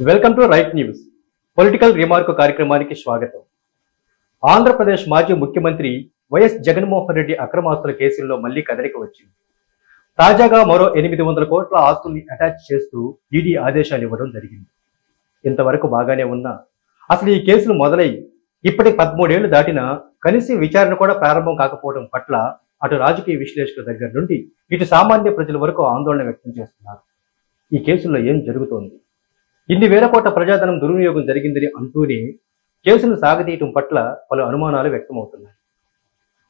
Welcome to right news. Political remark కార్యక్రమానికి స్వాగతం. ఆంధ్రప్రదేశ్ మాజీ ముఖ్యమంత్రి వైఎస్ జగన్మోహన్ రెడ్డి అక్రమాస్తుల కేసుల్లో మళ్లీ కదలిక వచ్చింది. తాజాగా మరో 800 కోట్ల ఆస్తుల్ని అటాచ్ చేస్తూ ఈడీ ఆదేశాలు ఇవ్వడం జరిగింది. ఇంతవరకు బాగానే ఉన్నా అసలు ఈ కేసులు మొదలై ఇప్పటికి 13 ఏళ్లు దాటినా కనీస విచారణ కూడా ప్రారంభం కాకపోవడం పట్ల అటు రాజకీయ విశ్లేషకుల దగ్గర నుండి ఇటు సామాన్య ప్రజల వరకు ఆందోళన వ్యక్తం చేస్తున్నారు. ఈ కేసుల్లో ఏం జరుగుతోంది, ఇన్ని వేల కోట్ల ప్రజాధనం దుర్వినియోగం జరిగిందని అంటూనే కేసును సాగదీయటం పట్ల పలు అనుమానాలు వ్యక్తమవుతున్నాయి.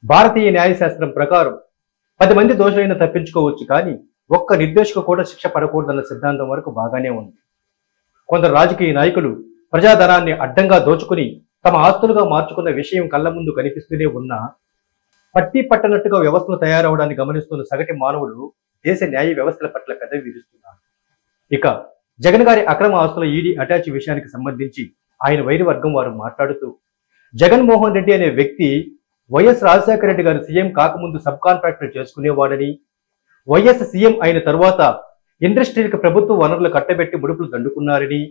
భారతీయ న్యాయశాస్త్రం ప్రకారం 10 మంది దోషులైన తప్పించుకోవచ్చు, కానీ ఒక్క నిర్దోషికి కూడా శిక్ష పడకూడదన్న సిద్ధాంతం వరకు బాగానే ఉంది. కొందరు రాజకీయ నాయకులు ప్రజాధనాన్ని అడ్డంగా దోచుకుని తమ ఆస్తులుగా మార్చుకున్న విషయం కళ్ల ముందు కనిపిస్తూనే ఉన్నా పట్టి పట్టనట్టుగా వ్యవస్థలు తయారవడాన్ని గమనిస్తున్న సగటు మానవులు దేశ న్యాయ వ్యవస్థల పట్ల పెదవి విరుస్తున్నారు. ఇక జగన్ గారి అక్రమ ఆస్తుల ఈడీ అటాచ్ విషయానికి సంబంధించి ఆయన వైరి వర్గం వారు మాట్లాడుతూ, జగన్మోహన్ రెడ్డి అనే వ్యక్తి వైఎస్ రాజశేఖర రెడ్డి గారు సీఎం కాకముందు సబ్ కాంట్రాక్టర్ చేసుకునేవాడని, వైఎస్ సీఎం అయిన తరువాత ఇండస్ట్రీలకు ప్రభుత్వ వనరులు కట్టబెట్టి ముడుపులు దండుకున్నారని,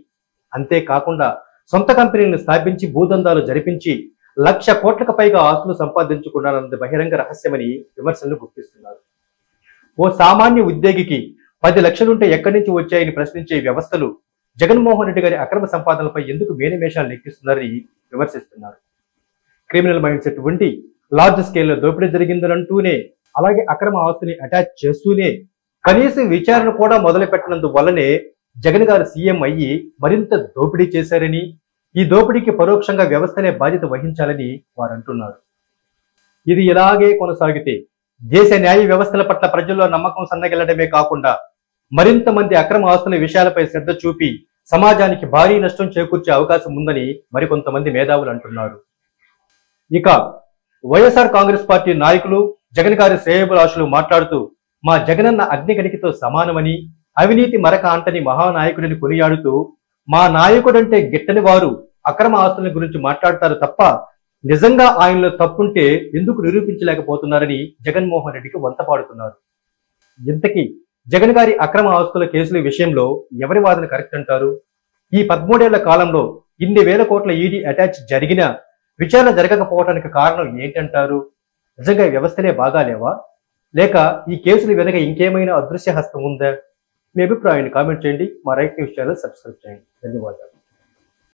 అంతేకాకుండా సొంత కంపెనీలను స్థాపించి భూదందాలు జరిపించి 1,00,000 కోట్లకు పైగా ఆస్తులు సంపాదించుకున్నారన్నది బహిరంగ రహస్యమని విమర్శలు గుప్పిస్తున్నారు. ఓ సామాన్య ఉద్యోగికి 10 లక్షలుంటే ఎక్కడి నుంచి వచ్చాయని ప్రశ్నించే వ్యవస్థలు జగన్మోహన్ రెడ్డి గారి అక్రమ సంపాదనలపై ఎందుకు మేనిమేషాలు లెక్కిస్తున్నారని విమర్శిస్తున్నారు. క్రిమినల్ మైండ్ సెట్ ఉండి లార్జ్ స్కేల్లో దోపిడీ జరిగిందనంటూనే, అలాగే అక్రమ ఆస్తిని అటాచ్ చేస్తూనే కనీసం విచారణ కూడా మొదలు పెట్టినందువల్లనే జగన్ గారు సీఎం అయ్యి మరింత దోపిడీ చేశారని, ఈ దోపిడీకి పరోక్షంగా వ్యవస్థనే బాధ్యత వహించాలని వారు అంటున్నారు. ఇది ఇలాగే కొనసాగితే దేశ న్యాయ వ్యవస్థల పట్ల ప్రజల్లో నమ్మకం సన్నగిల్లడమే కాకుండా మరింత మంది అక్రమ ఆస్తుల విషయాలపై శ్రద్ధ చూపి సమాజానికి భారీ నష్టం చేకూర్చే అవకాశం ఉందని మరికొంతమంది మేధావులు అంటున్నారు. ఇక వైఎస్ఆర్ కాంగ్రెస్ పార్టీ నాయకులు జగన్ గారి శ్రేయోభిలాషులు మాట్లాడుతూ, మా జగనన్న అగ్నిగణికితో సమానమని, అవినీతి మరక అంటని మహానాయకుడిని కొనియాడుతూ, మా నాయకుడంటే గిట్టని వారు అక్రమ ఆస్తుల గురించి మాట్లాడతారు తప్ప నిజంగా ఆయనలో తప్పుంటే ఎందుకు నిరూపించలేకపోతున్నారని జగన్మోహన్ రెడ్డికి వంతపాడుతున్నారు. ఇంతకీ జగన్ గారి అక్రమ ఆస్తుల కేసుల విషయంలో ఎవరి వాదన కరెక్ట్ అంటారు? ఈ 13 ఏళ్ల కాలంలో ఇన్ని వేల కోట్ల ఈడీ అటాచ్ జరిగినా విచారణ జరగకపోవడానికి కారణం ఏంటంటారు? నిజంగా వ్యవస్థలే బాగాలేవా, లేక ఈ కేసులు వెనక ఇంకేమైనా అదృశ్య హస్తం ఉందా? మీ అభిప్రాయాన్ని కామెంట్ చేయండి. మా రైట్ న్యూస్ ఛానల్ సబ్స్క్రైబ్ చేయండి. ధన్యవాదాలు.